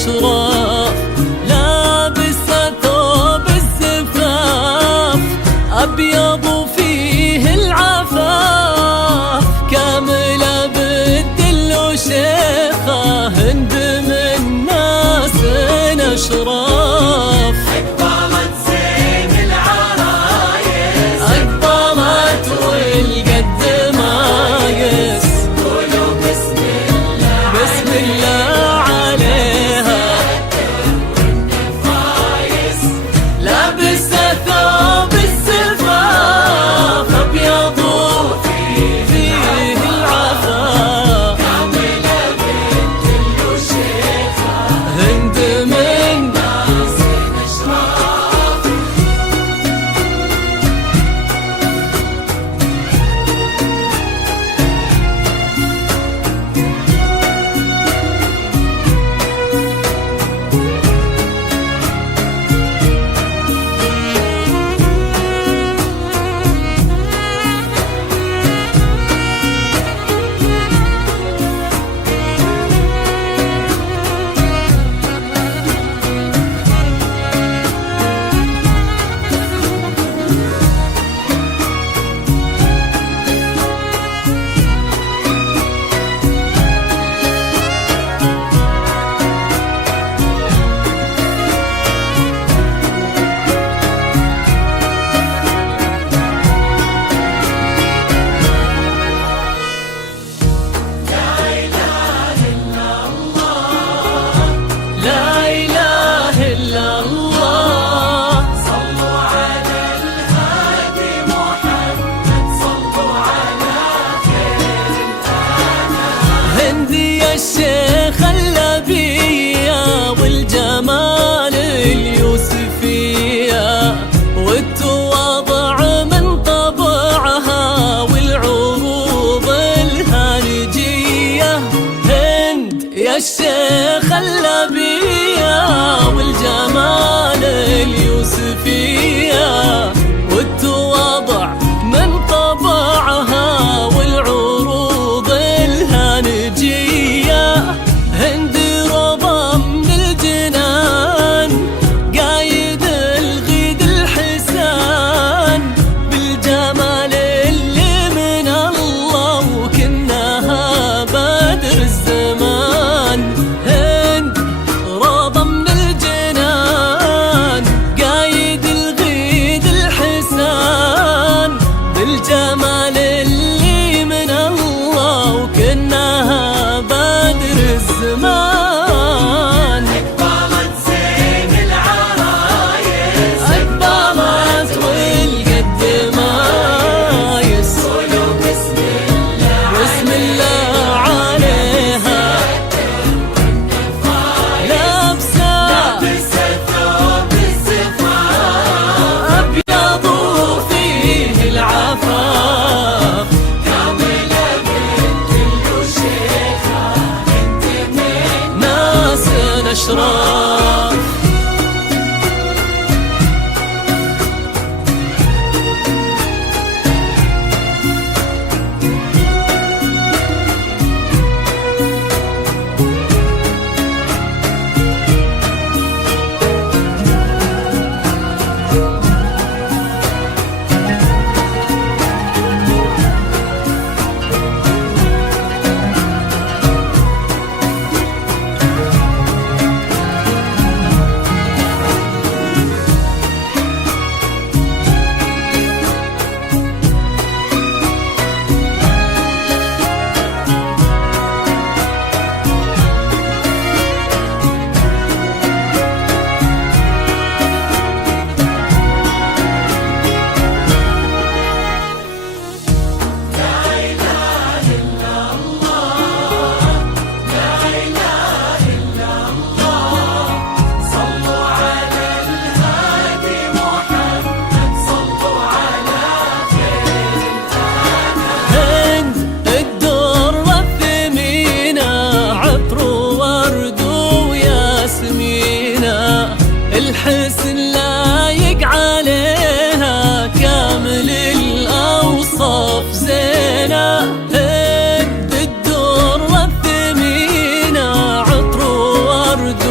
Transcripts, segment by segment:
الأشراف، لابسة ثوب الزفاف أبيض وفيه العفاف، كاملة بالدل وشيخة هند من ناس أشراف. أقبلت زين العرايس، أقبلت والقد مايس، قولوا بسم الله بسم الله عليها والنفايس، لابسة ثوب الزفاف أبيض وفيه العفاف، كاملة بالدل وشيخة هند من ناس أشراف. لا إله إلا الله، صلوا على الهادي محمد، صلوا على خير الأنام. هندي يا الشيخ اللبية والجمال اليوسفية والتواضع من طبعها والعروض الهانجية. هند يا الشيخ اللبية والجمال اليوسفية والتواضع من طبعها والعروض الهانجية. هند روضة من الجنان، قايد الغيد الحسان بالجمال اللي من الله وكنها بدر الزمان. هند روضة من الجنان، قايد الغيد الحسان بالجمال اللي من الله وكنها بدر الزمان. أقبلت زين العرايس، أقبلت والقد مايس، قولوا بسم الله بسم الله عليها لابسة لابسة ثوب الزفاف أبيض وفيه العفاف، كاملة بالدل وشيخة هند من ناس أشراف. الحسن لايق عليها كامل الأوصاف زينة، هد الدور والثمينة عطر وورد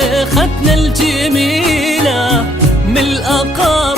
شيختنا الجميلة من الأقارب